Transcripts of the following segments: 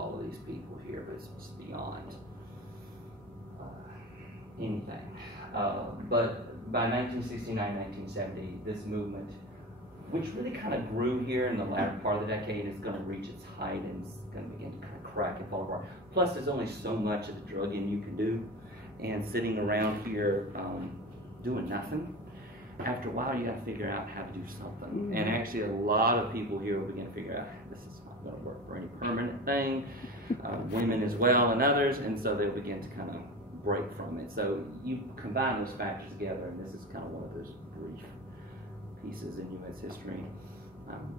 all of these people here, but it's just beyond anything. But by 1969, 1970, this movement, which really kind of grew here in the latter part of the decade, is going to reach its height and it's going to begin to kind of crack and fall apart. Plus, there's only so much of the drugging you can do, and sitting around here doing nothing. After a while, you got to figure out how to do something. And actually, a lot of people here will begin to figure out this is not going to work for any permanent thing. Women as well, and others, and so they'll begin to kind of break from it. So you combine those factors together, and this is kind of one of those brief pieces in U.S. history.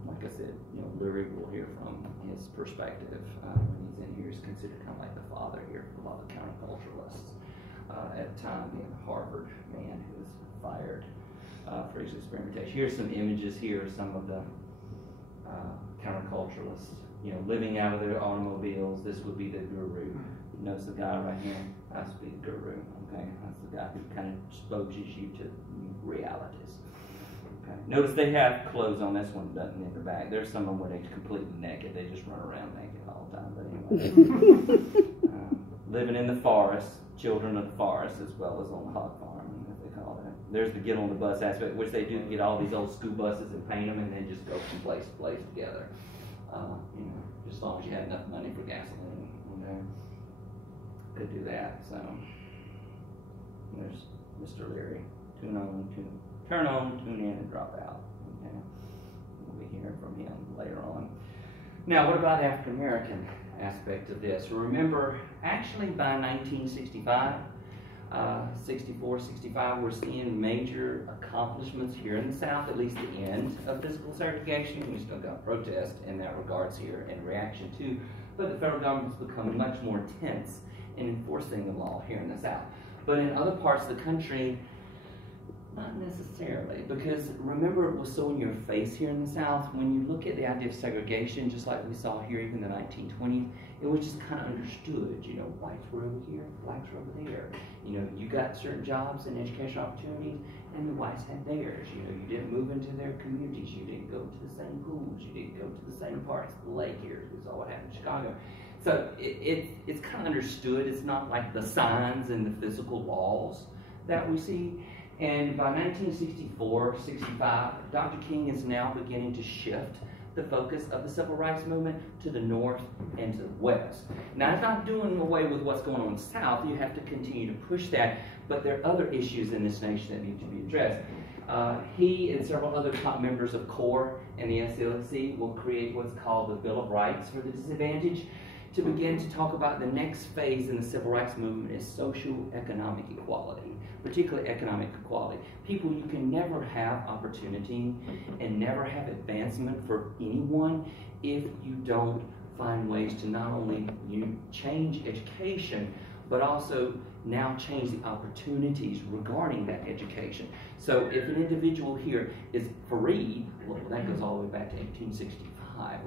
Like I said, Leary will hear from his perspective when he's in here. He's considered kind of like the father here for a lot of counterculturalists. At the time, being a Harvard man who was fired for his experimentation. Here's some images here of some of the counterculturalists, living out of their automobiles. This would be the guru. You notice the guy right here? That's the guru, okay? That's the guy who kind of exposes you to realities. Okay. Notice they have clothes on. This one doesn't in their back. There's some of them where they're completely naked. They just run around naked all the time. But anyway, living in the forest, children of the forest, as well as on the hog farm, as they call it. There's the get on the bus aspect, which they do get all these old school buses and paint them and then just go from place to place together. Just as long as you have enough money for gasoline, could do that. So there's Mr. Leary. Turn on, tune in, and drop out. Okay. We'll be hearing from him later on. Now, what about the African American aspect of this? Remember, actually by 1965, 64, 65, we're seeing major accomplishments here in the South, at least the end of physical segregation. We still got protest in that regards here and reaction to, but the federal government's becoming much more intense in enforcing the law here in the South. But in other parts of the country, not necessarily, because remember, it was so in your face here in the South. When you look at the idea of segregation, just like we saw here even in the 1920s, it was just kind of understood. Whites were over here, blacks were over there. You got certain jobs and educational opportunities, and the whites had theirs. You didn't move into their communities. You didn't go to the same pools. You didn't go to the same parts of the lake here. We saw what happened in Chicago. So it's kind of understood. It's not like the signs and the physical laws that we see. And by 1964, 65, Dr. King is now beginning to shift the focus of the civil rights movement to the north and to the west. Now, it's not doing away with what's going on in the South. You have to continue to push that, but there are other issues in this nation that need to be addressed. He and several other top members of CORE and the SCLC will create what's called the Bill of Rights for the Disadvantaged to begin to talk about the next phase in the civil rights movement is socio-economic equality, particularly economic equality. People, you can never have opportunity and never have advancement for anyone if you don't find ways to not only change education, but also now change the opportunities regarding that education. So if an individual here is free, well, that goes all the way back to 1865,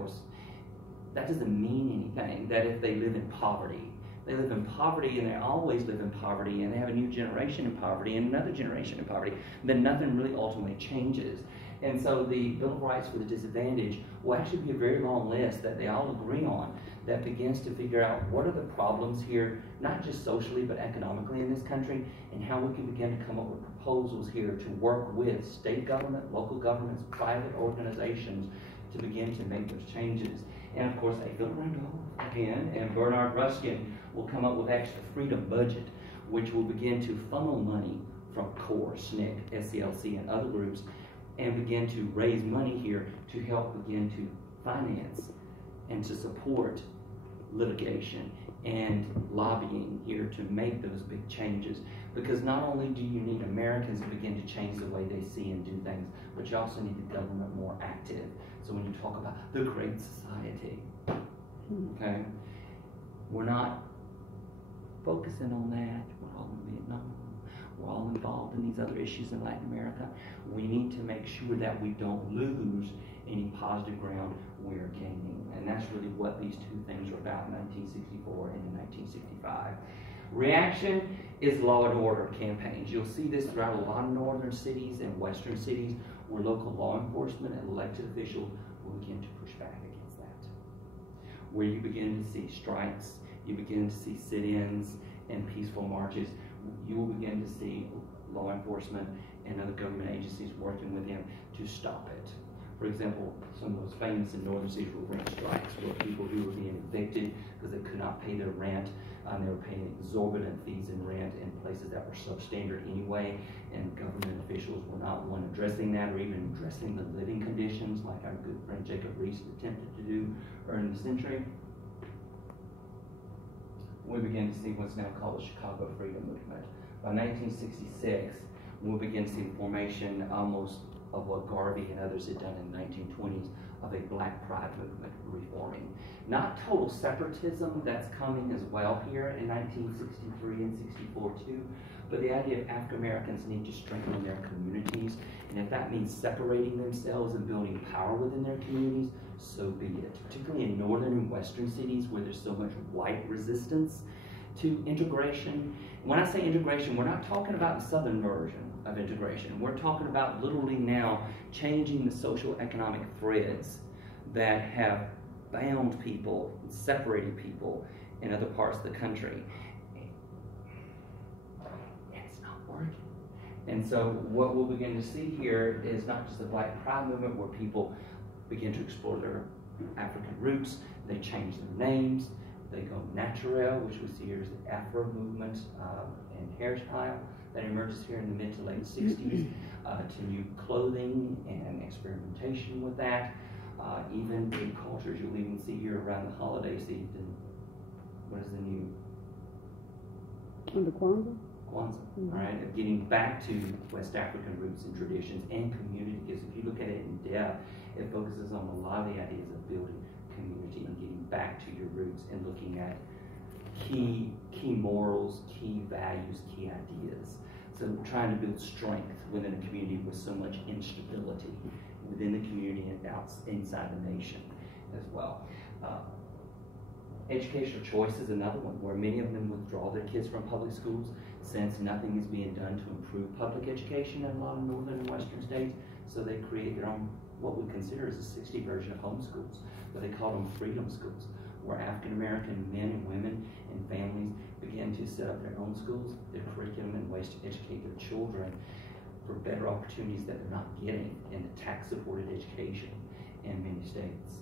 that doesn't mean anything. That if they live in poverty, they live in poverty and they always live in poverty and they have a new generation in poverty and another generation in poverty, then nothing really ultimately changes. And so the Bill of Rights for the Disadvantaged will actually be a very long list that they all agree on that begins to figure out what are the problems here, not just socially but economically in this country, and how we can begin to come up with proposals here to work with state government, local governments, private organizations to begin to make those changes. And of course, Phil Randolph again and Bernard Ruskin will come up with actually a freedom budget, which will begin to funnel money from CORE, SNCC, SCLC, and other groups, and begin to raise money here to help begin to finance and to support litigation and lobbying here to make those big changes. Because not only do you need Americans to begin to change the way they see and do things, but you also need the government more active. So when you talk about the Great Society, okay, we're not focusing on that. We're all in Vietnam. We're all involved in these other issues in Latin America. We need to make sure that we don't lose any positive ground we're gaining. And that's really what these two things are about in 1964 and in 1965. Reaction is law and order campaigns. You'll see this throughout a lot of northern cities and western cities where local law enforcement and elected officials will begin to push back against that. where you begin to see strikes, you begin to see sit-ins and peaceful marches. You will begin to see law enforcement and other government agencies working with him to stop it. For example, some of those famous in northern cities were rent strikes, where people who were being evicted because they could not pay their rent, they were paying exorbitant fees in rent in places that were substandard anyway, and government officials were not one addressing that or even addressing the living conditions like our good friend Jacob Reese attempted to do early in the century. We begin to see what's now called the Chicago Freedom Movement. By 1966, we'll begin to see the formation almost of what Garvey and others had done in the 1920s of a black pride movement reforming. Not total separatism, that's coming as well here in 1963 and 64 too, but the idea of African Americans need to strengthen their communities, and if that means separating themselves and building power within their communities, so be it. Particularly in northern and western cities where there's so much white resistance to integration. When I say integration, we're not talking about the southern version of integration. We're talking about literally now changing the social economic threads that have bound people, separated people in other parts of the country. It's not working. And so what we'll begin to see here is not just the Black Pride movement where people begin to explore their African roots, they change their names, they go natural, which we see here as the Afro movement and hairstyle that emerges here in the mid to late 60s, to new clothing and experimentation with that. Even in cultures, you'll even see here around the holiday season, what is the new? The Kwanzaa? Kwanzaa, right? Of getting back to West African roots and traditions and community, because if you look at it in depth, it focuses on a lot of the ideas of building community and getting back to your roots and looking at key morals, key values, key ideas. So trying to build strength within a community with so much instability within the community and inside the nation as well. Educational choice is another one where many of them withdraw their kids from public schools since nothing is being done to improve public education in a lot of northern and western states. So they create their own, what we consider as a 60s version of homeschools, but they call them freedom schools, where African American men and women and families begin to set up their own schools, their curriculum, and ways to educate their children for better opportunities that they're not getting in the tax-supported education in many states.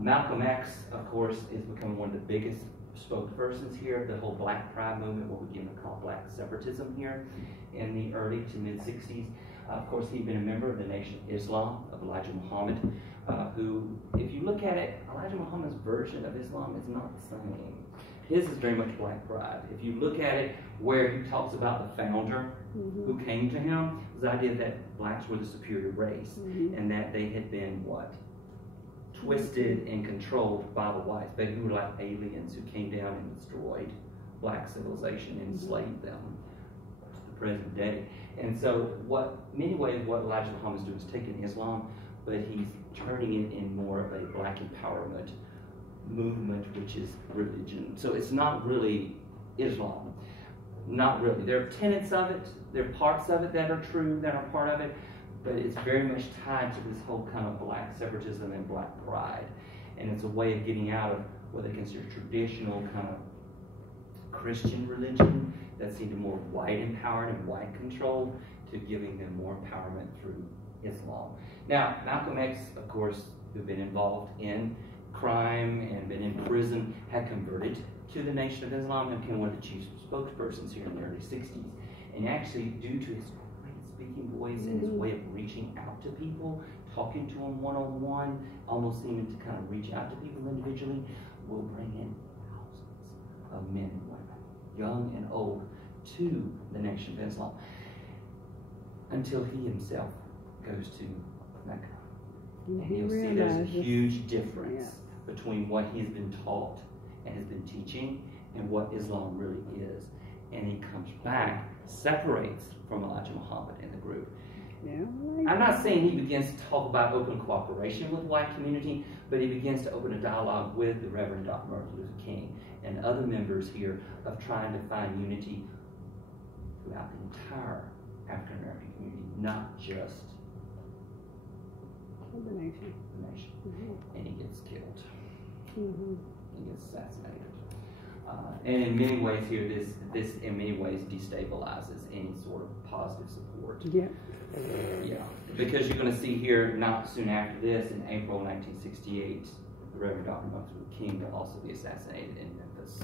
Malcolm X, of course, is becoming one of the biggest spokespersons here of the whole Black Pride movement, what we begin to call Black separatism here in the early to mid-60s. Of course, he'd been a member of the Nation of Islam, of Elijah Muhammad, who, if you look at it, Elijah Muhammad's version of Islam is not the same. His is very much Black Pride. If you look at it, where he talks about the founder who came to him, the idea that blacks were the superior race and that they had been what? Twisted and controlled by the whites, but who were like aliens who came down and destroyed black civilization and enslaved them to the present day. And so many ways what Elijah Muhammad is doing is taking Islam, but he's turning it in more of a black empowerment movement, which is religion. So it's not really Islam. Not really. There are tenets of it, there are parts of it that are true, that are part of it, but it's very much tied to this whole kind of black separatism and black pride. And it's a way of getting out of what they consider traditional kind of Christian religion that seemed more white empowered and white controlled to giving them more empowerment through Islam. Now, Malcolm X, of course, who'd been involved in crime and been in prison, had converted to the Nation of Islam and became one of the chief spokespersons here in the early 60s. And actually, due to his great speaking voice and his way of reaching out to people, talking to them one-on-one, almost seeming to kind of reach out to people individually, will bring in thousands of men and women, young and old, to the Nation of Islam until he himself goes to Mecca. And he'll see there's a huge difference between what he's been taught and has been teaching and what Islam really is. And he comes back, separates from Elijah Muhammad in the group. I'm not saying he begins to talk about open cooperation with the white community, but he begins to open a dialogue with the Reverend Dr. Martin Luther King and other members here of trying to find unity throughout the entire African American community, not just the nation. And he gets killed. He gets assassinated. And in many ways here, this in many ways destabilizes any sort of positive support. Yeah. Yeah, because you're going to see here, not soon after this, in April 1968, the Reverend Dr. Martin Luther King will also be assassinated in Memphis,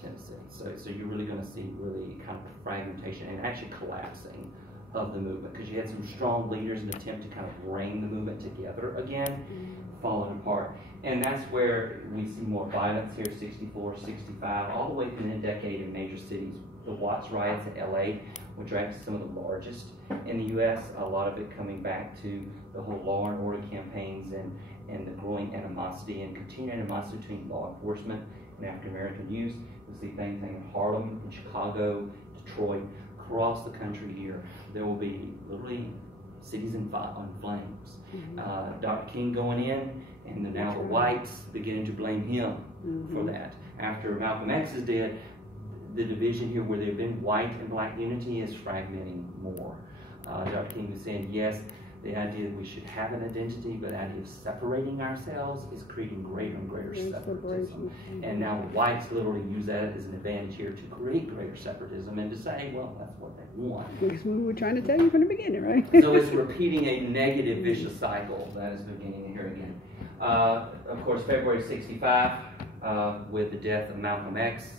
Tennessee. So you're really going to see really kind of fragmentation and actually collapsing of the movement, because you had some strong leaders in an attempt to kind of bring the movement together again, falling apart. And that's where we see more violence here, 64, 65, all the way through the decade in major cities. The Watts riots in LA, which are actually some of the largest in the U.S., a lot of it coming back to the whole law and order campaigns and the growing animosity and continued animosity between law enforcement and African American youth. You'll see things in Harlem, in Chicago, Detroit, across the country here. There will be literally cities on flames. Dr. King going in, and now the whites beginning to blame him for that. After Malcolm X is dead, the division here where there have been white and black unity is fragmenting more. Dr. King was saying, yes, the idea that we should have an identity, but the idea of separating ourselves is creating greater and greater separatism. And now whites literally use that as an advantage here to create greater separatism and to say, well, that's what they want. Which we were trying to tell you from the beginning, right? So it's repeating a negative vicious cycle that is beginning here again. Of course, February 65, with the death of Malcolm X,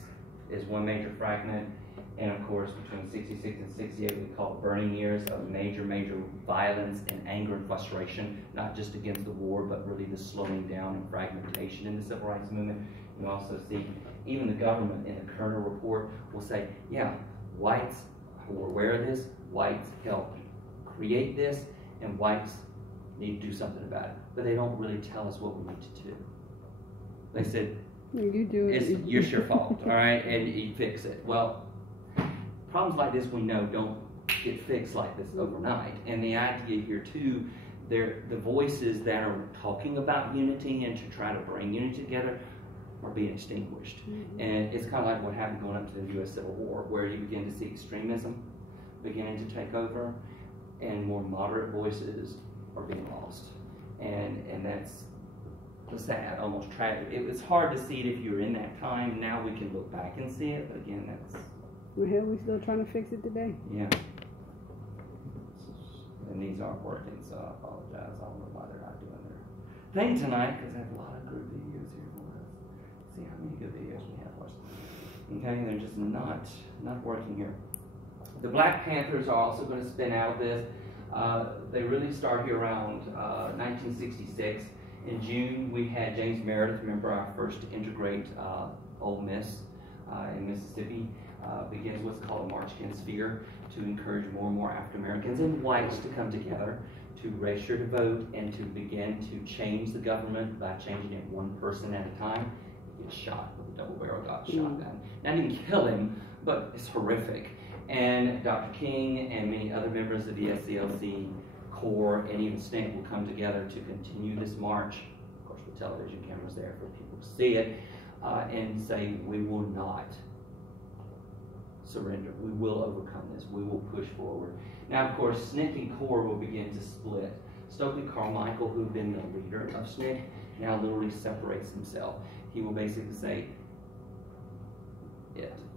is one major fragment. And of course, between 66 and 68, we call it burning years of major violence and anger and frustration, not just against the war, but really the slowing down and fragmentation in the civil rights movement. You also see even the government in the Kerner report will say, yeah, whites who are aware of this, whites helped create this, and whites need to do something about it. But they don't really tell us what we need to do. They said, you do it. It's your fault, all right, and you fix it. Well, problems like this, we know, don't get fixed like this overnight. And the idea here, too, the voices that are talking about unity and to try to bring unity together are being extinguished. And it's kind of like what happened going up to the U.S. Civil War, where you begin to see extremism beginning to take over, and more moderate voices are being lost. And that's sad, almost tragic. It was hard to see it if you were in that time. Now we can look back and see it, but again, that's... Well, hell, we still trying to fix it today. Yeah. And these aren't working, so I apologize. I don't know why they're not doing their thing tonight, because I have a lot of good videos here for us. See how many good videos we have for us. Okay, they're just not working here. The Black Panthers are also going to spin out of this. They really start here around 1966. In June, we had James Meredith, remember our first to integrate Ole Miss in Mississippi. Begins what's called a March Against Fear to encourage more and more African Americans and whites to come together to register to vote and to begin to change the government by changing it one person at a time. He gets shot with a double-barrel shotgun. Not even kill him, but it's horrific. And Dr. King and many other members of the SCLC Corps and even SNCC will come together to continue this march, of course with television cameras there for people to see it, and say we will not surrender. We will overcome this. We will push forward. Now, of course, SNCC and Corps will begin to split. Stokely Carmichael, who had been the leader of SNCC, now literally separates himself. He will basically say,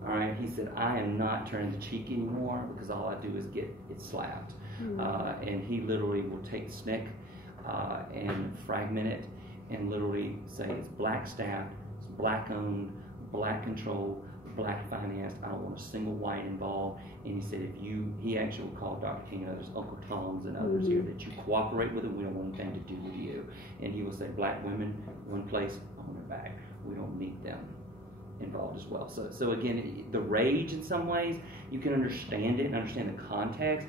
all right, he said, I am not turning the cheek anymore because all I do is get it slapped. And he literally will take SNCC and fragment it and literally say it's black staffed, it's black owned, black controlled, black financed. I don't want a single white involved. And he said, he actually called Dr. King and others, Uncle Toms and others here, that you cooperate with it, we don't want anything to do with you. And he will say, black women, one place, on their back. We don't need them involved as well. So again, the rage in some ways, you can understand it and understand the context.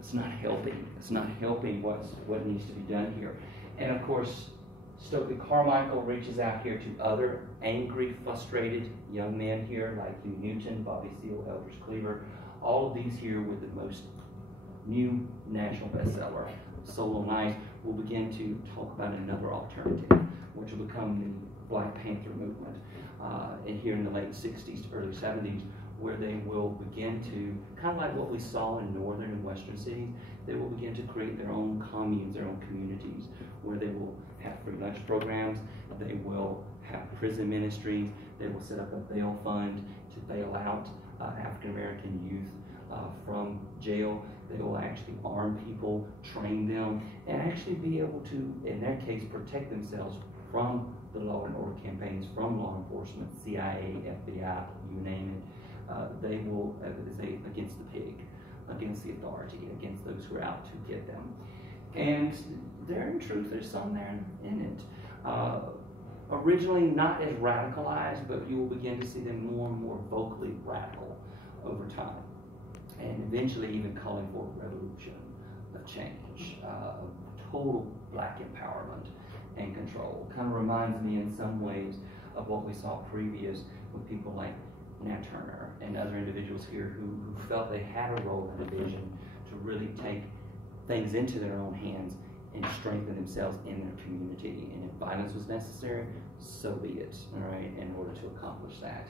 It's not helping. It's not helping what needs to be done here. And of course, Stokely Carmichael reaches out here to other angry, frustrated young men here like Hugh Newton, Bobby Seale, Eldridge Cleaver, all of these here with the most new national bestseller, Solo Night, will begin to talk about another alternative, which will become the Black Panther movement. And here in the late 60s to early 70s, where they will begin to, kind of like what we saw in northern and western cities, they will begin to create their own communes, their own communities, where they will have free lunch programs, they will have prison ministries. They will set up a bail fund to bail out African American youth from jail. They will actually arm people, train them, and actually be able to, in that case, protect themselves from the law and order campaigns, from law enforcement, CIA, FBI, you name it. They will, say, against the pig, against the authority, against those who are out to get them. And there, in truth, there's some there in it. Originally not as radicalized, but you will begin to see them more and more vocally radical over time. And eventually even calling for a revolution of change, of total black empowerment and control. Kind of reminds me in some ways of what we saw previous with people like Nat Turner and other individuals here who felt they had a role and a vision to really take things into their own hands and strengthen themselves in their community. And if violence was necessary, so be it, all right, in order to accomplish that.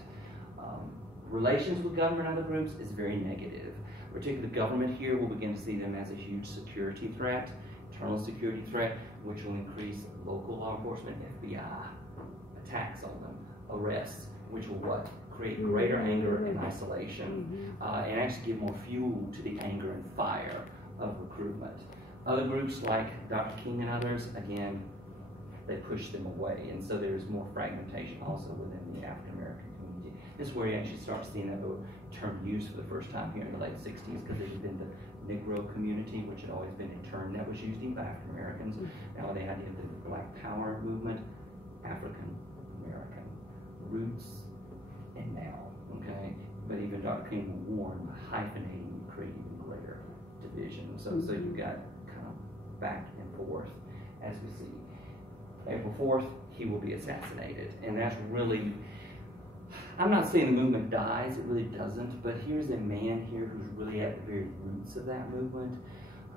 Relations with government and other groups is very negative. Particularly the government here will begin to see them as a huge security threat, internal security threat, which will increase local law enforcement, FBI, attacks on them, arrests, which will what? Create greater anger and isolation, and actually give more fuel to the anger and fire of recruitment. Other groups like Dr. King and others, again, they push them away, and so there's more fragmentation also within the African American community. This is where you actually start seeing that term used for the first time here in the late 60s, because it had been the Negro community, which had always been a term that was used even by African Americans. Now they had the Black Power movement, African American roots, and now, okay? But even Dr. King will warn, hyphenating you create even greater division. So you've got kind of back and forth, as we see. April 4th, he will be assassinated. And that's really, I'm not saying the movement dies, it really doesn't, but here's a man here who's really at the very roots of that movement,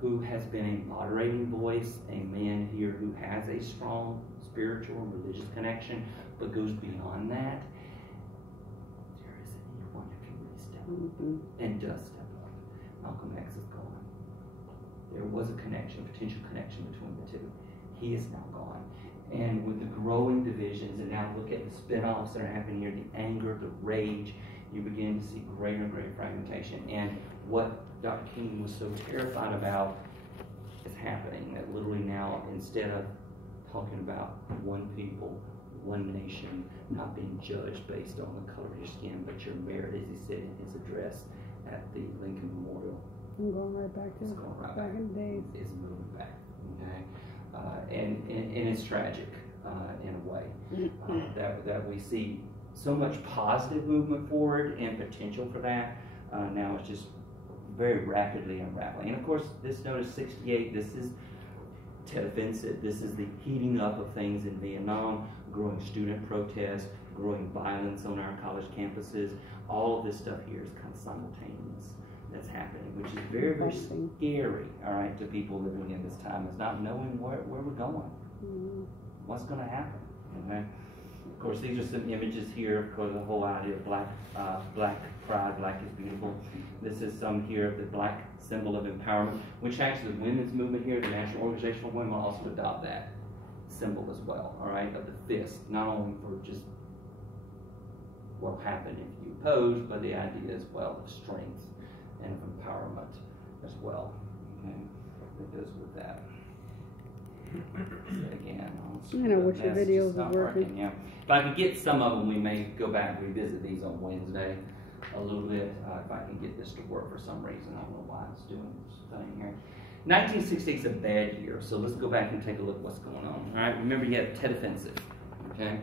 who has been a moderating voice, a man here who has a strong spiritual and religious connection, but goes beyond that. There isn't anyone who can really step up and does step up. Malcolm X is gone. There was a connection, a potential connection between the two. He is now gone. And with the growing divisions, and now look at the spin-offs that are happening here, the anger, the rage, you begin to see greater and greater fragmentation. And what Dr. King was so terrified about is happening, that literally now, instead of talking about one people, one nation, not being judged based on the color of your skin, but your merit, as he said in his address at the Lincoln Memorial. I'm going right back to back in the days. It's moving back, okay? And it's tragic in a way that we see so much positive movement forward and potential for that. Now it's just very rapidly unraveling. And of course, this notice 68, this is Tet Offensive. This is the heating up of things in Vietnam, growing student protests, growing violence on our college campuses. All of this stuff here is kind of simultaneous that's happening, which is very, very scary, all right, to people living in this time, is not knowing where we're going, what's going to happen, okay? Of course, these are some images here, of course, the whole idea of black pride, black is beautiful. This is some here of the black symbol of empowerment, which actually the women's movement here, the National Organization of Women, will also adopt that symbol as well, all right, of the fist, not only for just what will happen if you oppose, but the idea as well of strength and of empowerment as well. Okay, that goes with that. So again, I wish your videos were working. Yeah, if I could get some of them, we may go back and revisit these on Wednesday a little bit. If I can get this to work for some reason, I don't know why it's doing this thing here. 1968 is a bad year, so let's go back and take a look at what's going on. All right, remember you had Tet Offensive. Okay,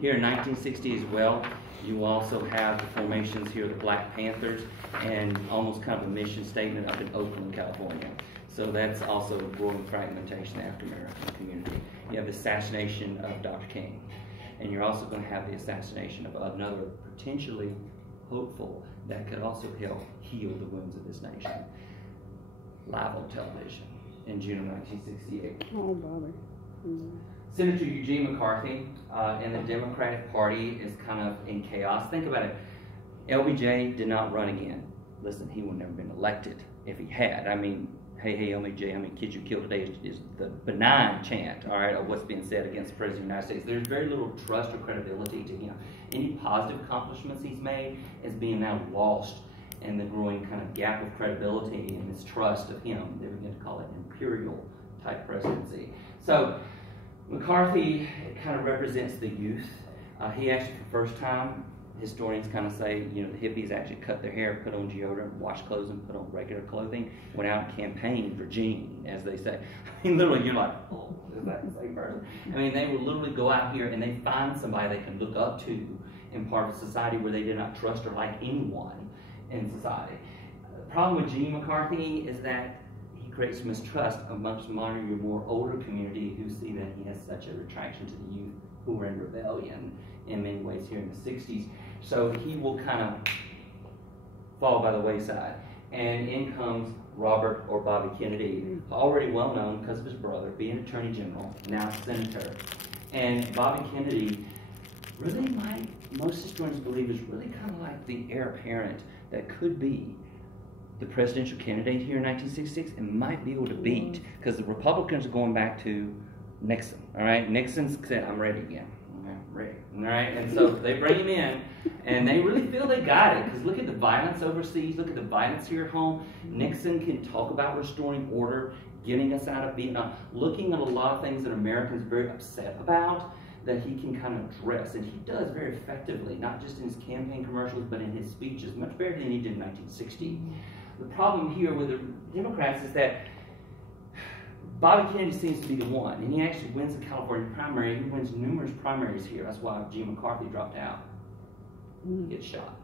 here in 1960 as well. You also have the formations here of the Black Panthers and almost kind of a mission statement up in Oakland, California. So that's also growing fragmentation in the African American community. You have the assassination of Dr. King. And you're also going to have the assassination of another potentially hopeful that could also help heal the wounds of this nation. Live on television in June of 1968. Oh, bother. Senator Eugene McCarthy and the Democratic Party is kind of in chaos. Think about it. LBJ did not run again. Listen, he would have never been elected if he had. I mean, hey, hey, how many kids you killed today is the benign chant, all right, of what's being said against the President of the United States. There's very little trust or credibility to him. Any positive accomplishments he's made is being now lost in the growing kind of gap of credibility and mistrust of him. They begin to call it imperial type presidency. So McCarthy kind of represents the youth. He actually, for the first time, historians kind of say, the hippies actually cut their hair, put on deodorant, washed clothes, and put on regular clothing, went out and campaigned for Gene, as they say. I mean, literally, you're like, oh, is that the same person? I mean, they would literally go out here and they find somebody they can look up to in part of society where they did not trust or like anyone in society. The problem with Gene McCarthy is that he creates mistrust amongst modern, your more older community who see that he has such a retraction to the youth who were in rebellion in many ways here in the 60s. So he will kind of fall by the wayside. And in comes Robert or Bobby Kennedy, already well known because of his brother, being Attorney General, now Senator. And Bobby Kennedy, really most historians believe, is really kind of like the heir apparent that could be the presidential candidate here in 1966 and might be able to beat, because the Republicans are going back to Nixon, all right? Nixon said, I'm ready again. Ready. All right, and so they bring him in, and they really feel they got it, because look at the violence overseas, look at the violence here at home. Nixon can talk about restoring order, getting us out of Vietnam, looking at a lot of things that Americans are very upset about, that he can kind of address, and he does very effectively, not just in his campaign commercials, but in his speeches, much better than he did in 1960. The problem here with the Democrats is that Bobby Kennedy seems to be the one, and he actually wins the California primary. He wins numerous primaries here. That's why Gene McCarthy dropped out. He gets shot.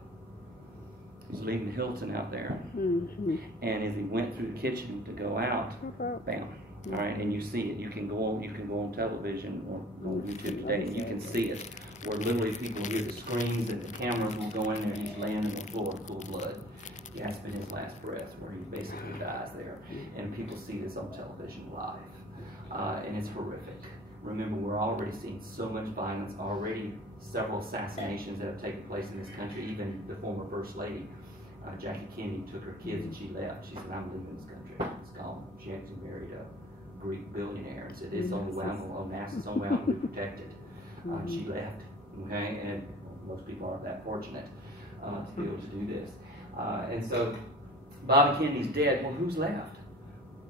He's leaving Hilton out there, and as he went through the kitchen to go out, bam! All right, and you see it. You can go on television or on YouTube today, and you can see it, where literally people hear the screams and the cameras will go in there, and he's laying on the floor full of blood, gasping his last breath, where he basically dies there. And people see this on television live. And it's horrific. Remember, we're already seeing so much violence, already several assassinations that have taken place in this country. Even the former First Lady, Jackie Kennedy, took her kids and she left. She said, I'm leaving this country. It's gone. She actually married a Greek billionaire and said, it's the only way I'm going to, NASA's the only way I'm going to be protected. She left, okay? And most people aren't that fortunate to be able to do this. And so Bobby Kennedy's dead. Well, who's left?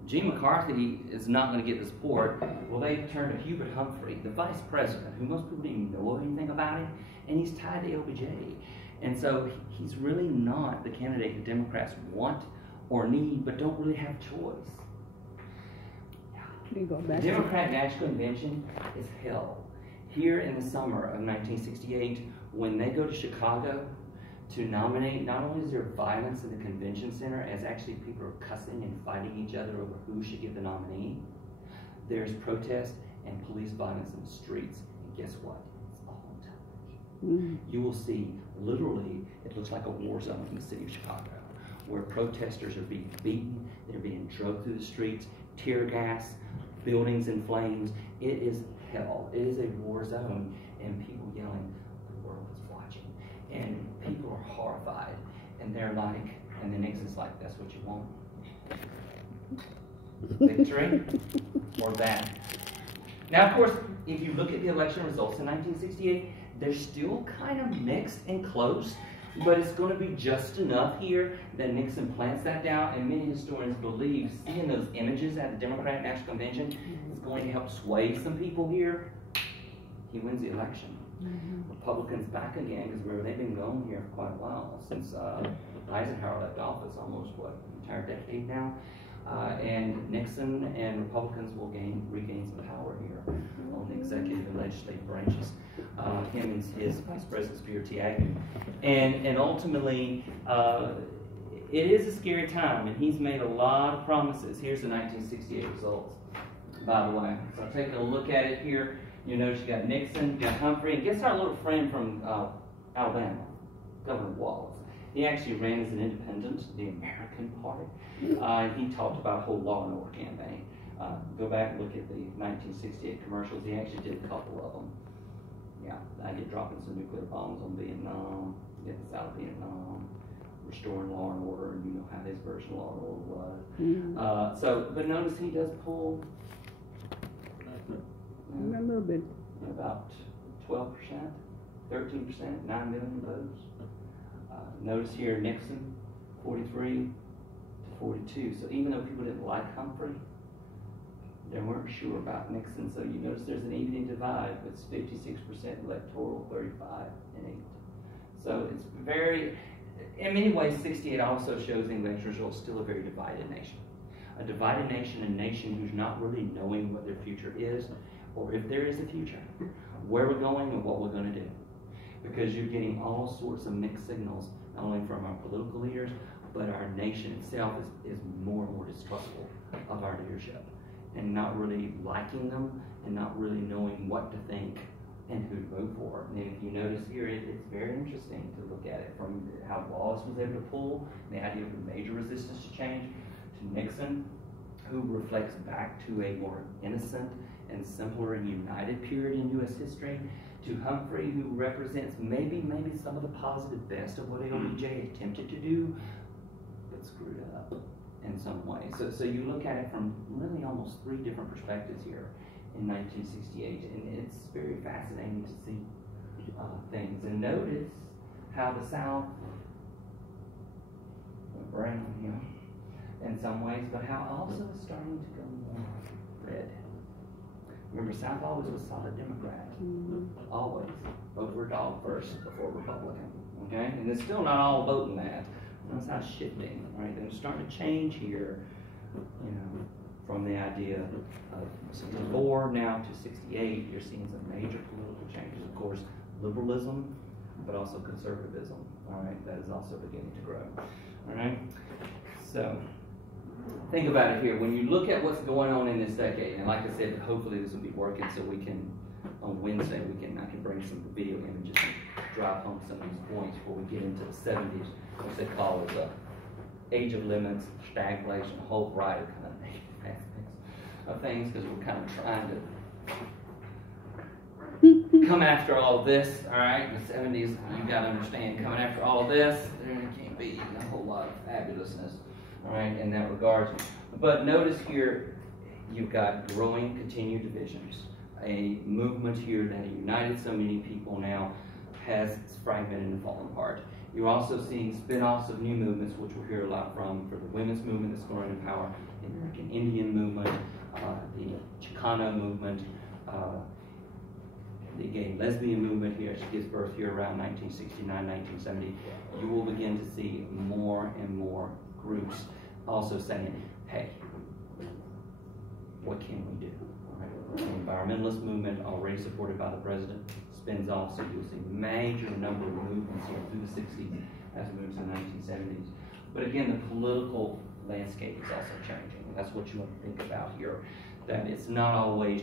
Gene McCarthy is not going to get the support. Well, they turned to Hubert Humphrey, the vice president, who most people didn't even know anything about him, and he's tied to LBJ. And so he's really not the candidate the Democrats want or need, but don't really have choice. The Democrat National Convention is hell. Here in the summer of 1968, when they go to Chicago to nominate, not only is there violence in the convention center, as actually people are cussing and fighting each other over who should get the nominee, there's protest and police violence in the streets. And guess what? It's all on television. You will see, literally, it looks like a war zone in the city of Chicago, where protesters are being beaten, they're being drugged through the streets, tear gas, buildings in flames. It is hell. It is a war zone, and people yelling, the world is watching. And people are horrified, and they're like, and then Nixon's like, that's what you want? Victory or that? Now, of course, if you look at the election results in 1968, they're still kind of mixed and close, but it's going to be just enough here that Nixon plants that down, and many historians believe seeing those images at the Democratic National Convention is going to help sway some people here. He wins the election. Republicans back again, because remember, they've been going here for quite a while, since Eisenhower left office, almost, what, an entire decade now? And Nixon and Republicans will regain some power here on the executive and legislative branches. Him and his Vice President Spiro T. Agnew. And ultimately, it is a scary time, and he's made a lot of promises. Here's the 1968 results, by the way. So taking a look at it here, you notice you got Nixon, you got Humphrey, and guess our little friend from Alabama, Governor Wallace. He actually ran as an independent, the American Party. He talked about a whole law and order campaign. Go back and look at the 1968 commercials. He actually did a couple of them. Yeah, I get dropping some nuclear bombs on Vietnam, getting us out of Vietnam. restoring law and order, and you know how his version of law and order was. Mm-hmm. But notice he does pull A little bit. about 12%, 13%, 9 million votes. Notice here Nixon, 43 to 42. So even though people didn't like Humphrey, they weren't sure about Nixon. So you notice there's an evening divide with 56% electoral, 35 and 8. So it's very, in many ways, 68 also shows the election results still a very divided nation. A divided nation, a nation who's not really knowing what their future is, or if there is a future, where we're going and what we're going to do. Because you're getting all sorts of mixed signals, not only from our political leaders, but our nation itself is more and more distrustful of our leadership, and not really liking them, and not really knowing what to think and who to vote for. And if you notice here, it's very interesting to look at it from how Wallace was able to pull, the idea of a major resistance to change, to Nixon, who reflects back to a more innocent and simpler and united period in U.S. history, to Humphrey, who represents maybe some of the positive best of what LBJ attempted to do, but screwed up in some ways. So you look at it from really almost 3 different perspectives here in 1968, and it's very fascinating to see things. And notice how the South went brown, you know, in some ways, but how also it's starting to go more red. Remember, South always was solid Democrat. Always. Vote for a dog first before Republican. Okay? And it's still not all voting that. That's not shifting, right? And it's starting to change here, you know, from the idea of 64 now to 68. You're seeing some major political changes. Of course, liberalism, but also conservatism. All right? That is also beginning to grow. All right? So, think about it here. When you look at what's going on in this decade, and like I said, hopefully this will be working so we can, on Wednesday, I can bring some video images and drive home some of these points before we get into the 70s, which they call it the age of limits, stagflation, a whole variety of kind of things, because we're kind of trying to come after all of this, all right? In the 70s, you've got to understand, coming after all of this, there can't be a whole lot of fabulousness, all right, in that regard. But notice here, you've got growing continued divisions. A movement here that united so many people now has fragmented and fallen apart. You're also seeing spin-offs of new movements, which we'll hear a lot from, for the women's movement that's growing in power, the American Indian movement, the Chicano movement, the gay and lesbian movement here. She gives birth here around 1969, 1970. You will begin to see more and more groups also saying, hey, what can we do? Right? The environmentalist movement, already supported by the president, spins off, so you'll see major number of movements here through the 60s as we move to the 1970s. But again, the political landscape is also changing. That's what you want to think about here, that it's not always